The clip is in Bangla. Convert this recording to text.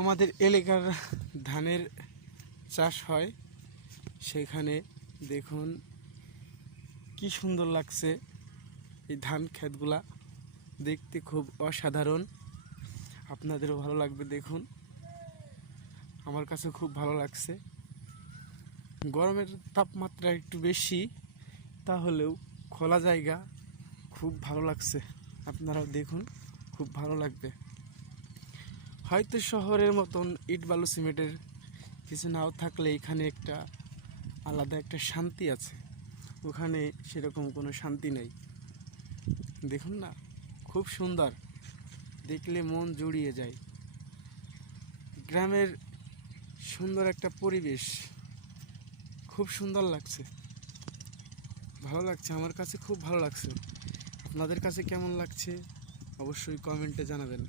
আমাদের এলাকার ধানের চাষ হয়, সেখানে দেখুন কি সুন্দর লাগছে। এই ধান ক্ষেতগুলা দেখতে খুব অসাধারণ, আপনাদেরও ভালো লাগবে। দেখুন, আমার কাছে খুব ভালো লাগছে। গরমের তাপমাত্রা একটু বেশি, তাহলেও খোলা জায়গা খুব ভালো লাগছে। আপনারাও দেখুন, খুব ভালো লাগবে। হয়তো শহরের মতন ইট বালু সিমেন্টের কিছু নাও থাকলে এখানে একটা আলাদা একটা শান্তি আছে, ওখানে সেরকম কোনো শান্তি নেই। দেখুন না, খুব সুন্দর, দেখলে মন জুড়িয়ে যায়। গ্রামের সুন্দর একটা পরিবেশ, খুব সুন্দর লাগছে, ভালো লাগছে। আমার কাছে খুব ভালো লাগছে। আপনাদের কাছে কেমন লাগছে অবশ্যই কমেন্টে জানাবেন।